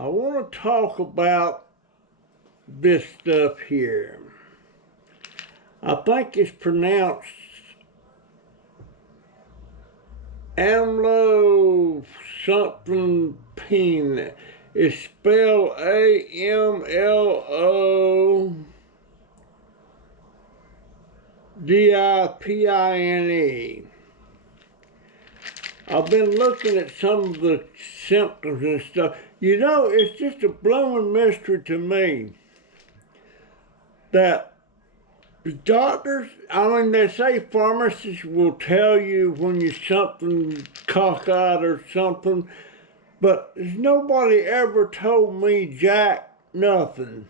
I want to talk about this stuff here. I think it's pronounced Amlo something pine. It's spelled Amlodipine. I've been looking at some of the symptoms and stuff. You know, it's just a blowing mystery to me that the doctors, they say pharmacists will tell you when you're something cockeyed or something, but there's nobody ever told me jack nothing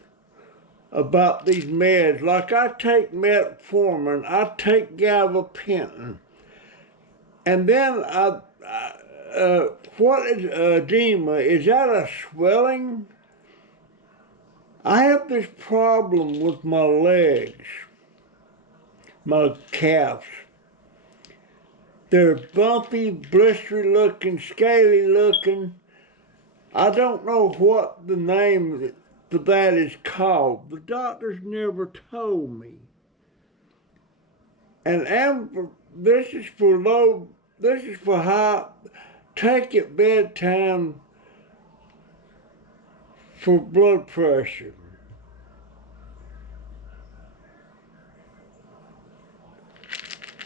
about these meds. Like I take metformin, I take gabapentin, and then what is edema? Is that a swelling? I have this problem with my legs, my calves. They're bumpy, blistery looking, scaly looking. I don't know what the name for that is called. The doctors never told me. And this is for high, take at bedtime for blood pressure.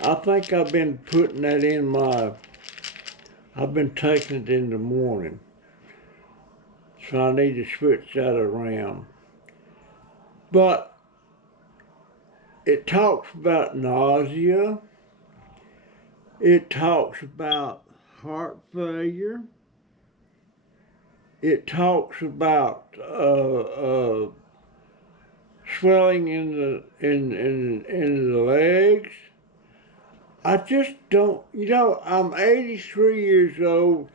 I think I've been putting that in I've been taking it in the morning. So I need to switch that around. But it talks about nausea. It talks about heart failure. It talks about swelling in the legs. I just don't, I'm 83 years old,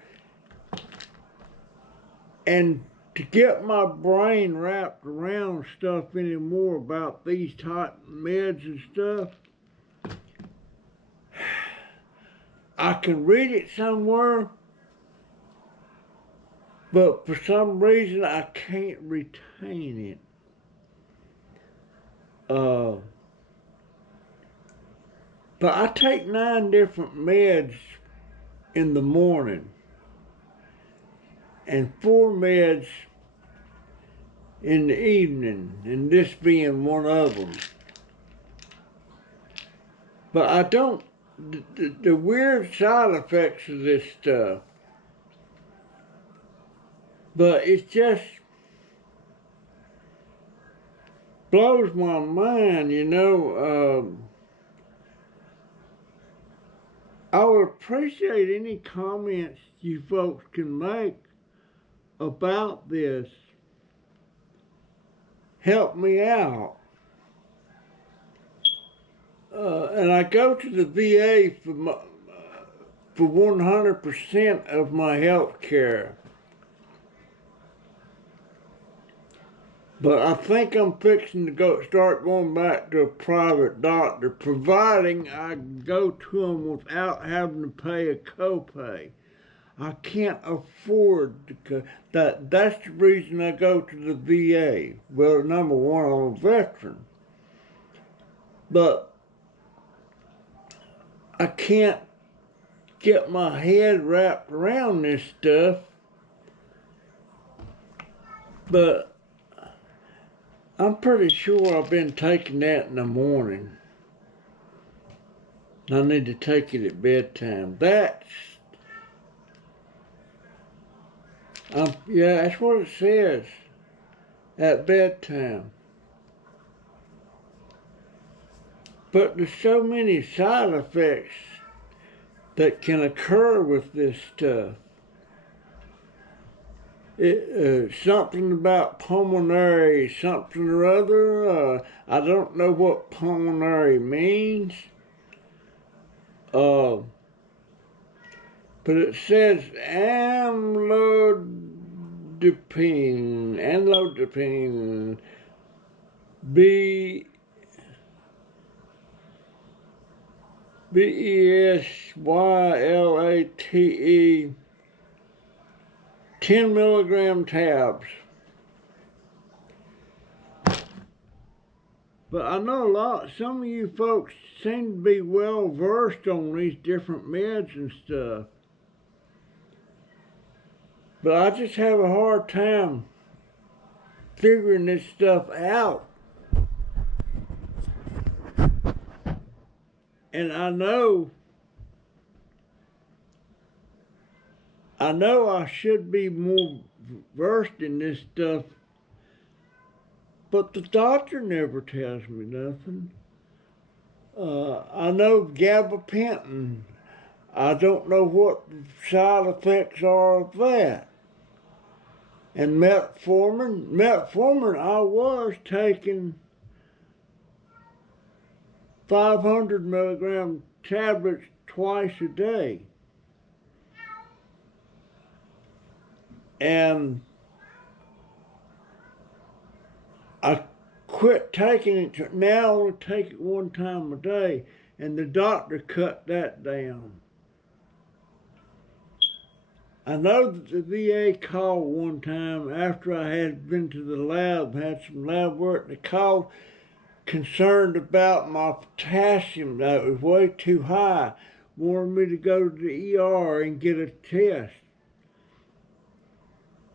and to get my brain wrapped around stuff anymore about these type of meds and stuff, I can read it somewhere, but for some reason I can't retain it. But I take 9 different meds in the morning and 4 meds in the evening, and this being one of them. But I don't, the weird side effects of this stuff, but it just blows my mind, I would appreciate any comments you folks can make about this. Help me out. And I go to the VA for 100% of my health care. But I think I'm fixing to start going back to a private doctor, providing I go to them without having to pay a copay. I can't afford that's the reason I go to the VA. Well, number one, I'm a veteran. But I can't get my head wrapped around this stuff. But I'm pretty sure I've been taking that in the morning. I need to take it at bedtime. That's what it says, at bedtime. But there's so many side effects that can occur with this stuff. Something about pulmonary something or other. I don't know what pulmonary means. But it says amlodipine, Besylate. 10 milligram tabs. But I know some of you folks seem to be well versed on these different meds and stuff. But I just have a hard time figuring this stuff out. And I know I should be more versed in this stuff, but the doctor never tells me nothing. I know gabapentin. I don't know what the side effects are of that. And metformin, I was taking 500 milligram tablets twice a day. And I quit taking it. Now I only take it one time a day, and the doctor cut that down. I know that the VA called one time after I had been to the lab, had some lab work, and they called concerned about my potassium. That was way too high. Wanted me to go to the ER and get a test.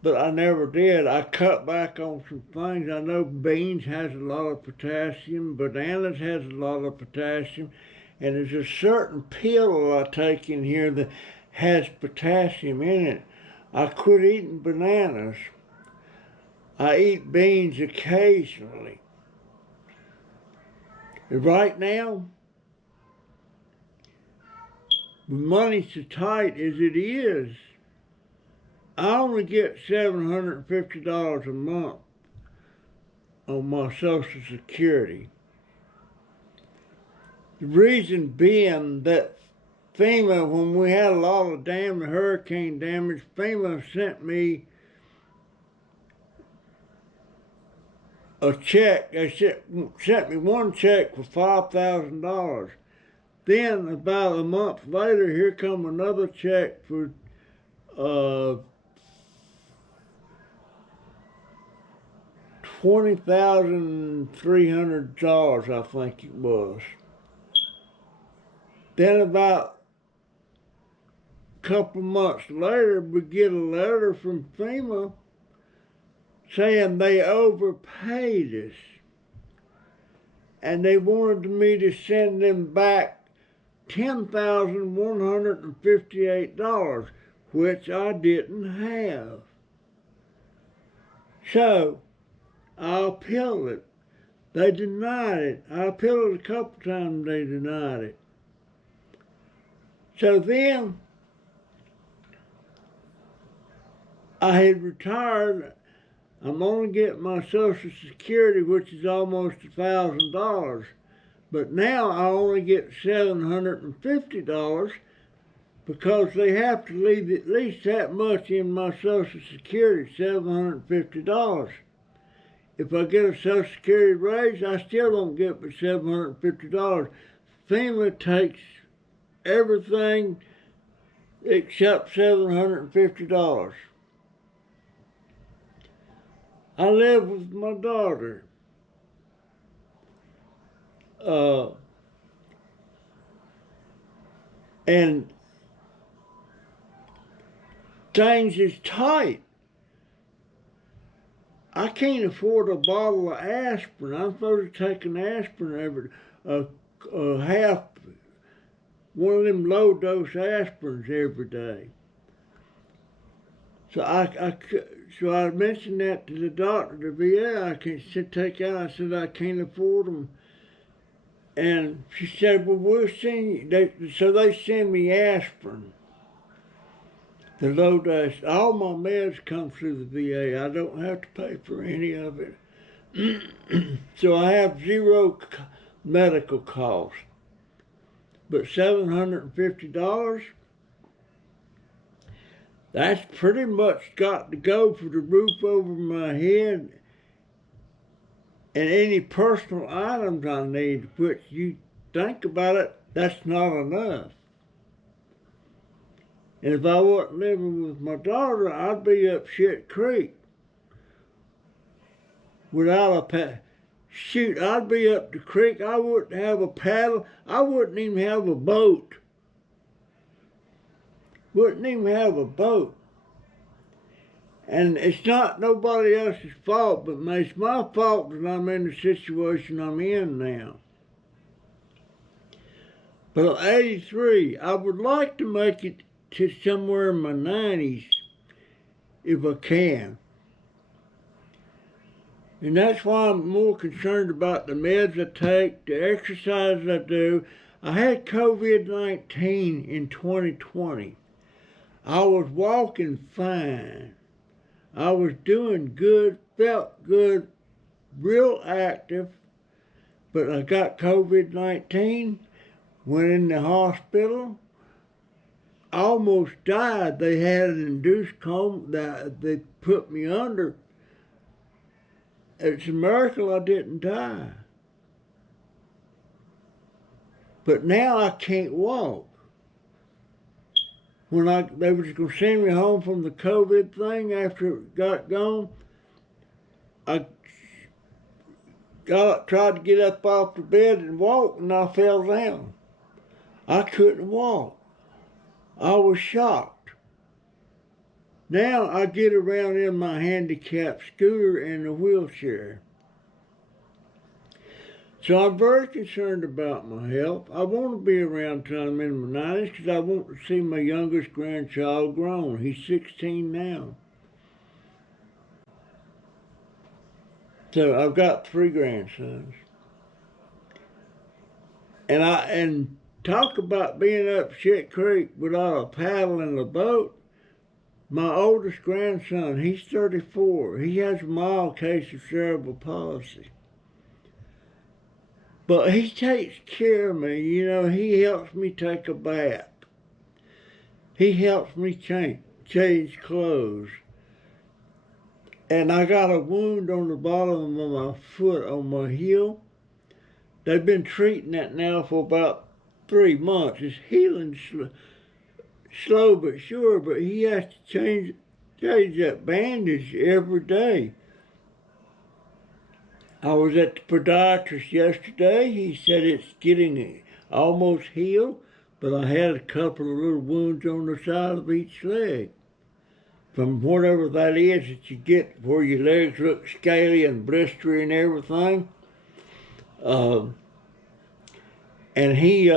But I never did. I cut back on some things. I know beans has a lot of potassium, bananas has a lot of potassium, and there's a certain pill I take in here that has potassium in it. I quit eating bananas. I eat beans occasionally. Right now, money's so tight as it is, I only get $750 a month on my Social Security. The reason being that FEMA, when we had a lot of hurricane damage, FEMA sent me a check. They sent me one check for $5,000. Then about a month later, here come another check for $20,300, I think it was. Then about a couple months later, we get a letter from FEMA saying they overpaid us. And they wanted me to send them back $10,158, which I didn't have. So I appealed it. They denied it. I appealed it a couple times, they denied it. So then I had retired. I'm only getting my Social Security, which is almost $1,000. But now I only get $750 because they have to leave at least that much in my Social Security, $750. If I get a Social Security raise, I still don't get but $750. FEMA takes everything except $750. I live with my daughter. And things is tight. I can't afford a bottle of aspirin. I'm supposed to take an aspirin every half, one of them low dose aspirins every day. So I mentioned that to the doctor, the VA. I can't take out. I said I can't afford them. And she said, well, we'll send you. So they send me aspirin. The low dose. All my meds come through the VA. I don't have to pay for any of it. So I have zero medical costs. But $750, that's pretty much got to go for the roof over my head and any personal items I need, which you think about it, that's not enough. And if I wasn't living with my daughter, I'd be up Shit Creek without a paddle. Shoot, I'd be up the creek. I wouldn't have a paddle. I wouldn't even have a boat. Wouldn't even have a boat. And it's not nobody else's fault, but it's my fault that I'm in the situation I'm in now. But at 83, I would like to make it to somewhere in my 90s if I can. And that's why I'm more concerned about the meds I take, the exercise I do. I had COVID-19 in 2020. I was walking fine. I was doing good, felt good, real active, but I got COVID-19, went in the hospital, almost died. They had an induced coma that they put me under. It's a miracle I didn't die. But now I can't walk. When they was going to send me home from the COVID thing after it got gone, I tried to get up off the bed and walk, and I fell down. I couldn't walk. I was shocked. Now I get around in my handicapped scooter and a wheelchair. So I'm very concerned about my health. I want to be around till I'm in my 90s because I want to see my youngest grandchild grown. He's 16 now. So I've got 3 grandsons. And talk about being up Shit Creek without a paddle in the boat. My oldest grandson, he's 34. He has a mild case of cerebral palsy. But he takes care of me, you know. He helps me take a bath. He helps me change clothes. And I got a wound on the bottom of my foot, on my heel. They've been treating that now for about 3 months. It's healing slow but sure, but he has to change that bandage every day. I was at the podiatrist yesterday. He said it's getting almost healed, but I had a couple of little wounds on the side of each leg. From whatever that is that you get where your legs look scaly and blistery and everything. And he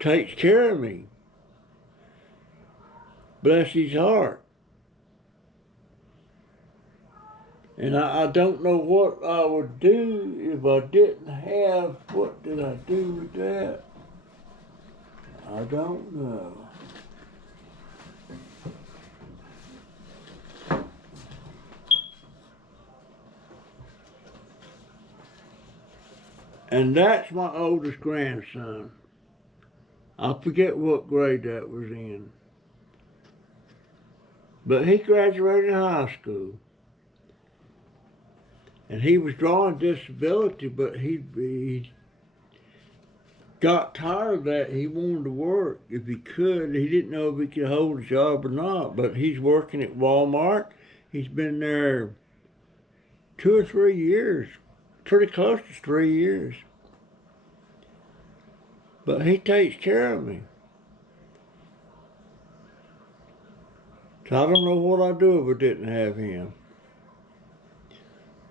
takes care of me. Bless his heart. And I don't know what I would do if I didn't have, what did I do with that? I don't know. And that's my oldest grandson. I forget what grade that was in. But he graduated high school. And he was drawing disability, but he got tired of that. He wanted to work if he could. He didn't know if he could hold a job or not, but he's working at Walmart. He's been there 2 or 3 years, pretty close to 3 years. But he takes care of me. So I don't know what I'd do if I didn't have him.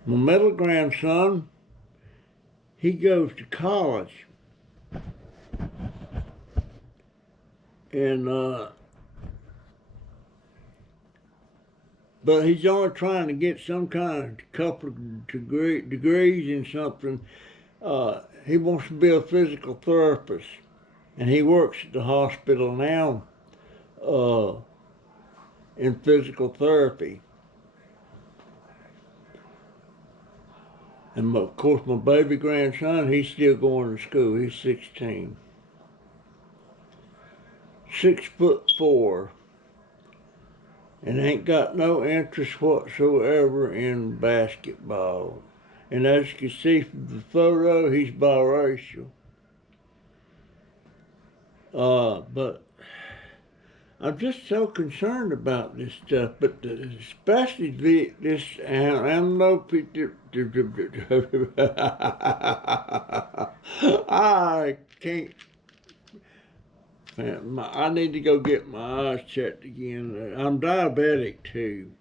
My middle grandson, he goes to college. And, but he's only trying to get some kind of couple of degrees in something. He wants to be a physical therapist. And he works at the hospital now in physical therapy. And of course, my baby grandson, he's still going to school. He's 16. 6'4", and ain't got no interest whatsoever in basketball. And as you can see from the photo, he's biracial. But I'm just so concerned about this stuff, but especially this amlodipine. I can't. Man, I need to go get my eyes checked again. I'm diabetic too,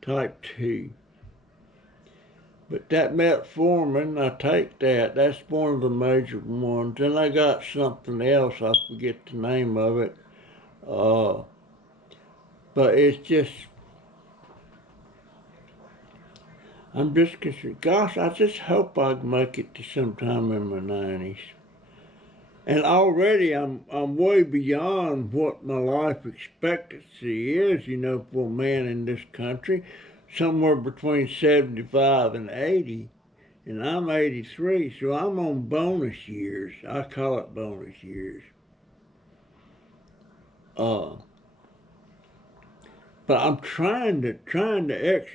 type 2. But that metformin, I take that. That's one of the major ones. Then I got something else. I forget the name of it. But it's just, I'm just concerned. Gosh, I just hope I can make it to sometime in my 90s. And already I'm way beyond what my life expectancy is, for a man in this country. Somewhere between 75 and 80. And I'm 83, so I'm on bonus years. I call it bonus years. But I'm trying to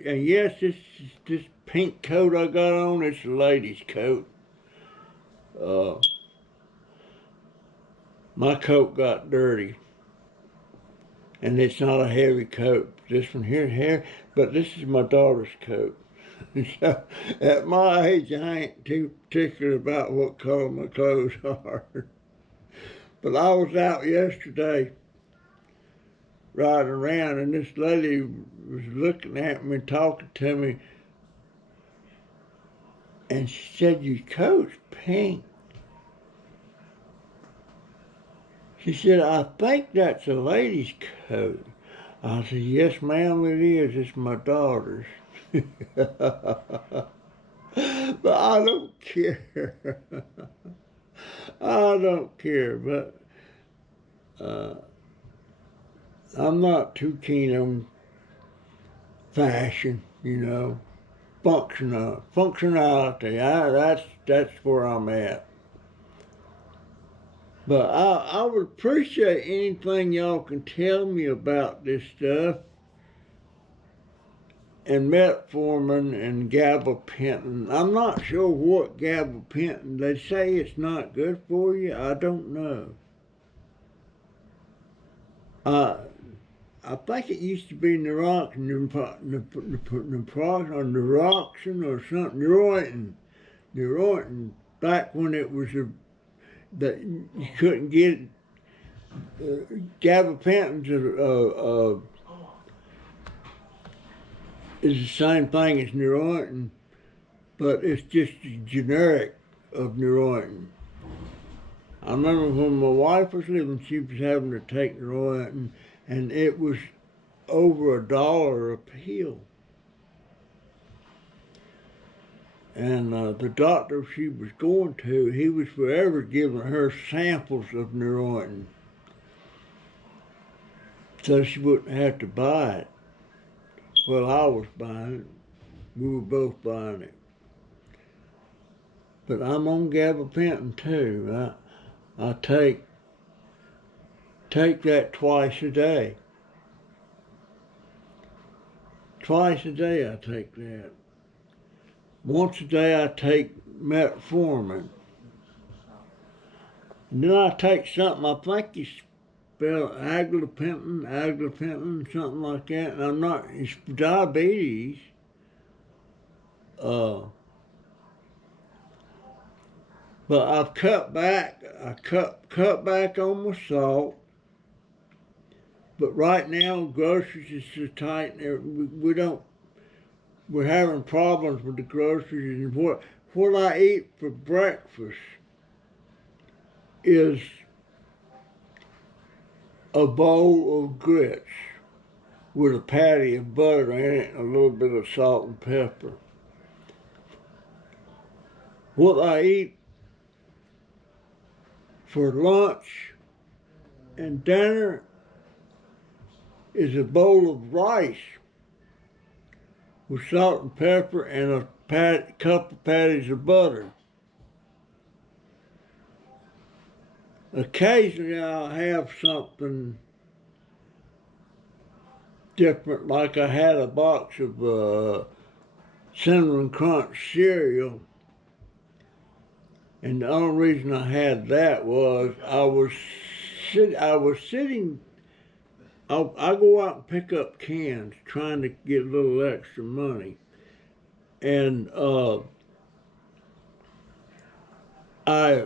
and yes, this pink coat I got on, it's a lady's coat. My coat got dirty, and it's not a heavy coat. This one here is heavy, but this is my daughter's coat. So at my age, I ain't too particular about what color my clothes are. But I was out yesterday riding around, and this lady was looking at me, talking to me, and she said, "Your coat's pink." She said, "I think that's a lady's coat." I said, "Yes, ma'am, it is. It's my daughter's." But I don't care. I don't care, but I'm not too keen on fashion, functionality. That's where I'm at. But I would appreciate anything y'all can tell me about this stuff. And metformin and gabapentin. I'm not sure what gabapentin. They say it's not good for you. I don't know. I think it used to be naproxen or something, Neurontin, back when it was that you couldn't get gabapentin is the same thing as Neurontin, but it's just generic of Neurontin. I remember when my wife was living, she was having to take Neurontin, and it was over $1 a pill. And the doctor she was going to, he was forever giving her samples of Neurontin so she wouldn't have to buy it. Well, I was buying it. We were both buying it. But I'm on gabapentin too. I take that twice a day. Twice a day I take that. Once a day I take metformin. And then I take something, I think you spell Amlodipine, something like that. And I'm not, it's for diabetes. But I've cut back. I cut back on my salt. But right now, groceries is so tight. We're having problems with the groceries. And what I eat for breakfast is a bowl of grits with a patty of butter in it and a little bit of salt and pepper. What I eat for lunch and dinner is a bowl of rice with salt and pepper and a couple patties of butter. Occasionally I'll have something different, like I had a box of Cinnamon Crunch cereal, and the only reason I had that was I was I was sitting. I go out and pick up cans, trying to get a little extra money, and I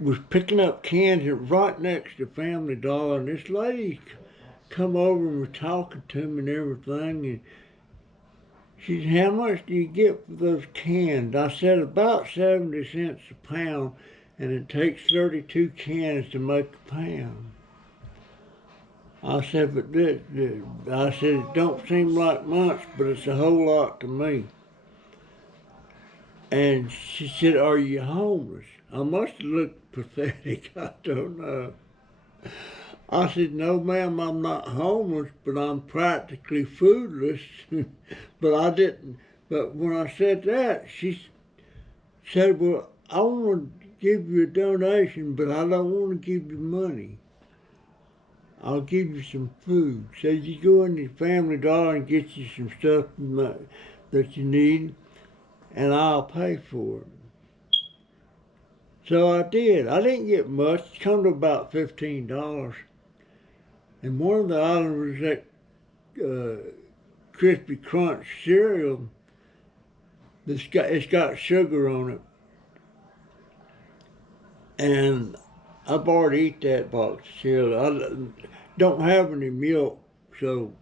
was picking up cans and right next to Family Dollar, and this lady come over and was talking to me and everything, and she said, "How much do you get for those cans?" I said, "About 70 cents a pound, and it takes 32 cans to make a pound." I said, I said, "It don't seem like much, but it's a whole lot to me." And she said, "Are you homeless?" I must have looked pathetic, I don't know. I said, "No, ma'am, I'm not homeless, but I'm practically foodless." But I didn't. But when I said that, she said, "Well, I want to give you a donation, but I don't want to give you money. I'll give you some food." So you go into Family Dollar and get you some stuff that you need, and I'll pay for it. So I did. I didn't get much. It come to about $15. And one of the items was that Crispy Crunch cereal. It's got sugar on it, and I've already eat that box of cereal. I don't have any milk, so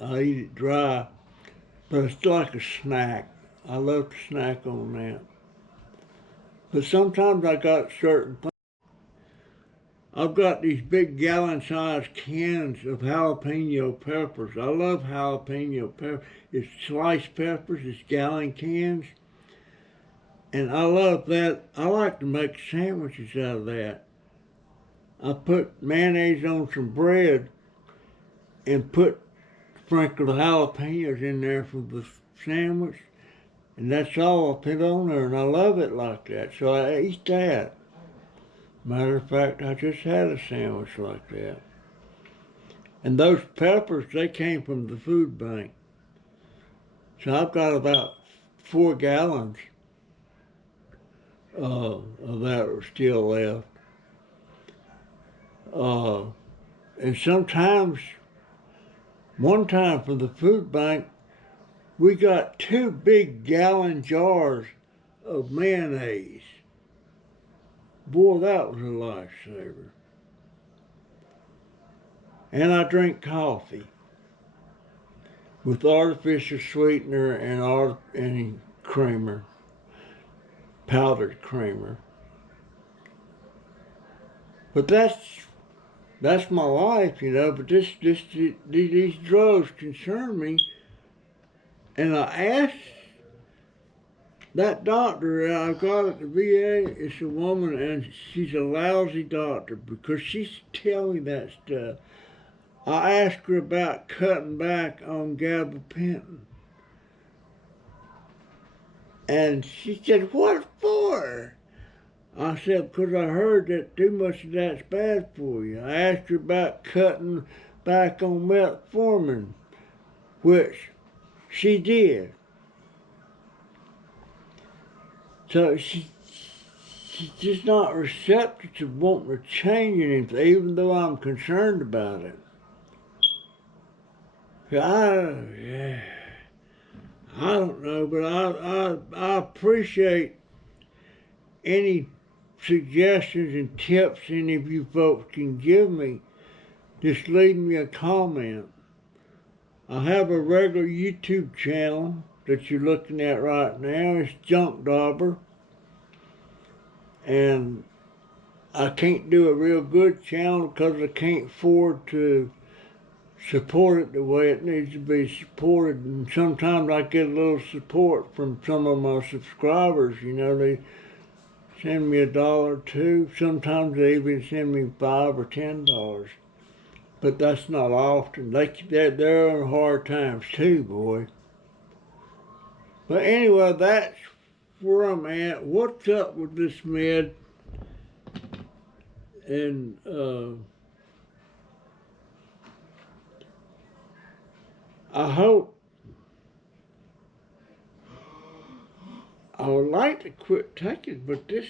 I eat it dry. But it's like a snack. I love to snack on that. But sometimes I got certain things. I've got these big gallon-sized cans of jalapeno peppers. I love jalapeno peppers. It's sliced peppers. It's gallon cans. And I love that. I like to make sandwiches out of that. I put mayonnaise on some bread and sprinkled jalapenos in there for the sandwich. And that's all I put on there, and I love it like that. So I eat that. Matter of fact, I just had a sandwich like that. And those peppers, they came from the food bank. So I've got about 4 gallons of that are still left. And sometimes, one time from the food bank, we got 2 big gallon jars of mayonnaise. Boy, that was a lifesaver. And I drink coffee with artificial sweetener and creamer, powdered creamer. But that's my life, you know. But these drugs concern me, and I asked that doctor I got at the VA. It's a woman, and she's a lousy doctor because she's telling me that stuff. I asked her about cutting back on gabapentin, and she said, "What for?" I said, "Because I heard that too much of that's bad for you." I asked her about cutting back on metformin, which she did. So she's just not receptive to wanting to change anything, even though I'm concerned about it. I don't know, but I appreciate any suggestions and tips any of you folks can give me. Just leave me a comment. I have a regular YouTube channel that you're looking at right now. It's Junk Dauber. And I can't do a real good channel because I can't afford to support it the way it needs to be supported. And sometimes I get a little support from some of my subscribers. You know, they send me $1 or $2. Sometimes they even send me $5 or $10. But that's not often. They're on hard times too, boy. But anyway, that's where I'm at. What's up with this med? And I would like to quit taking, but this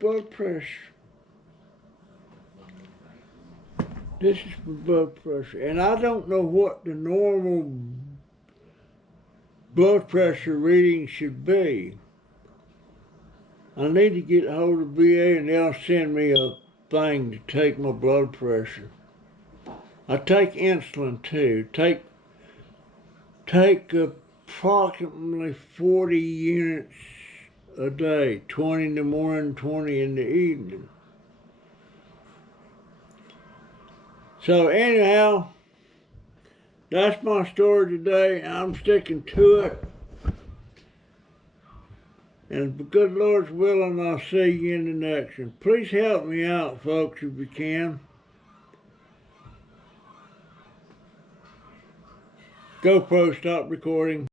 blood pressure, This is for blood pressure. And I don't know what the normal blood pressure reading should be. I need to get hold of VA and they'll send me a thing to take my blood pressure. I take insulin too. Take approximately 40 units a day, 20 in the morning, 20 in the evening. So anyhow, that's my story today. I'm sticking to it. And with good Lord's willing, I'll see you in the next one. Please help me out, folks, if you can. GoPro, stop recording.